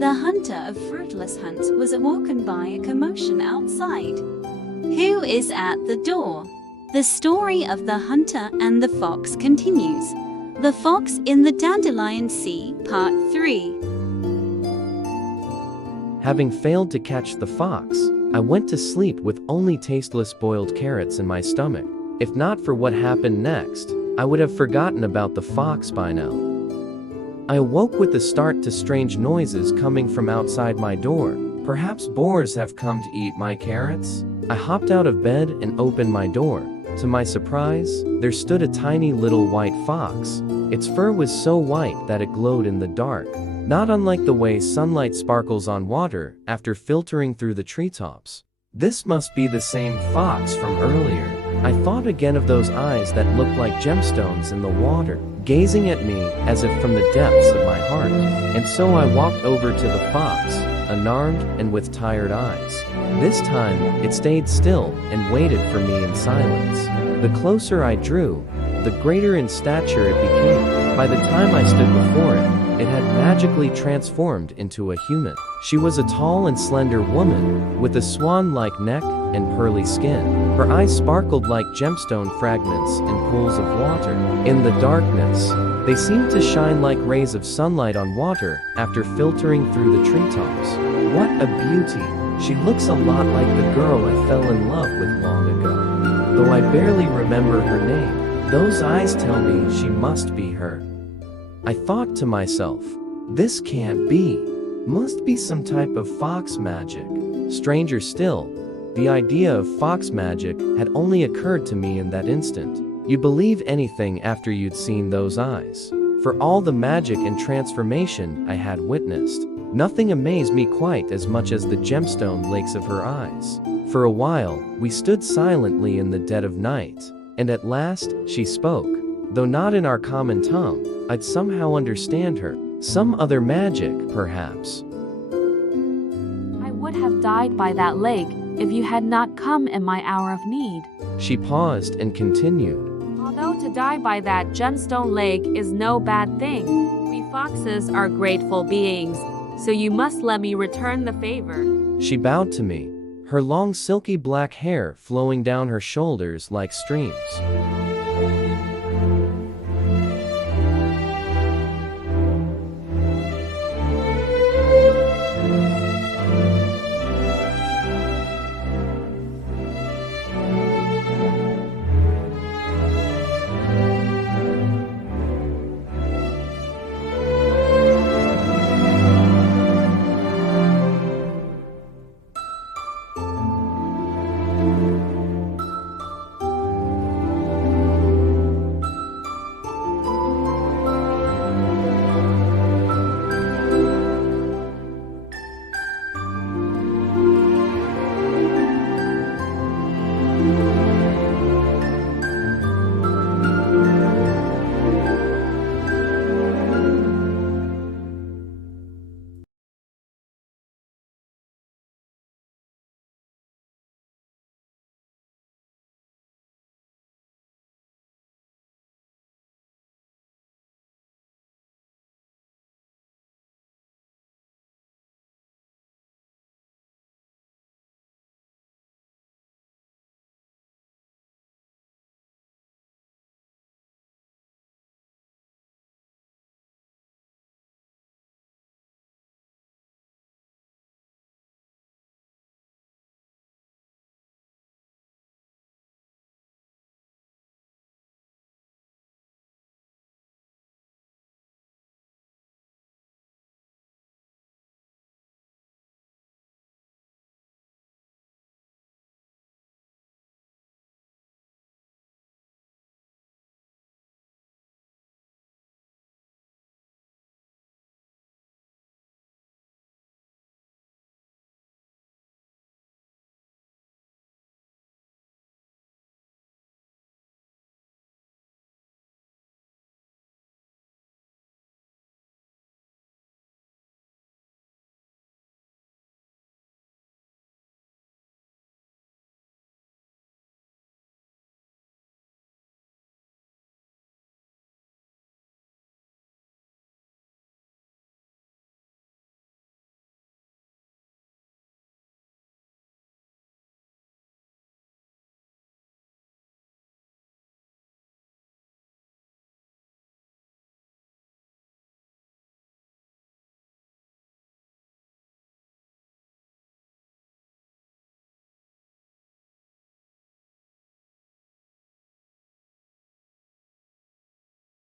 The hunter of Fruitless Hunt was awoken by a commotion outside. Who is at the door? The story of the hunter and the fox continues. The Fox in the Dandelion Sea, Part 3. Having failed to catch the fox, I went to sleep with only tasteless boiled carrots in my stomach. If not for what happened next, I would have forgotten about the fox by now. I awoke with a start to strange noises coming from outside my door. Perhaps boars have come to eat my carrots? I hopped out of bed and opened my door. To my surprise, there stood a tiny little white fox. Its fur was so white that it glowed in the dark, not unlike the way sunlight sparkles on water after filtering through the treetops. This must be the same fox from earlier. I thought again of those eyes that looked like gemstones in the water, gazing at me as if from the depths of my heart. And so I walked over to the fox, unarmed and with tired eyes. This time, it stayed still and waited for me in silence. The closer I drew, the greater in stature it became. By the time I stood before it, it had magically transformed into a human. She was a tall and slender woman, with a swan-like neck and pearly skin. Her eyes sparkled like gemstone fragments in pools of water. In the darkness, they seemed to shine like rays of sunlight on water after filtering through the treetops. What a beauty! She looks a lot like the girl I fell in love with long ago. Though I barely remember her name, those eyes tell me she must be her. I thought to myself, this can't be. Must be some type of fox magic. Stranger still, the idea of fox magic had only occurred to me in that instant. You'd believe anything after you'd seen those eyes. For all the magic and transformation I had witnessed, nothing amazed me quite as much as the gemstone lakes of her eyes. For a while, we stood silently in the dead of night, and at last, she spoke. Though not in our common tongue, I'd somehow understand her. Some other magic, perhaps. I would have died by that lake if you had not come in my hour of need. She paused and continued. Although to die by that gemstone lake is no bad thing, we foxes are grateful beings, so you must let me return the favor. She bowed to me, her long silky black hair flowing down her shoulders like streams.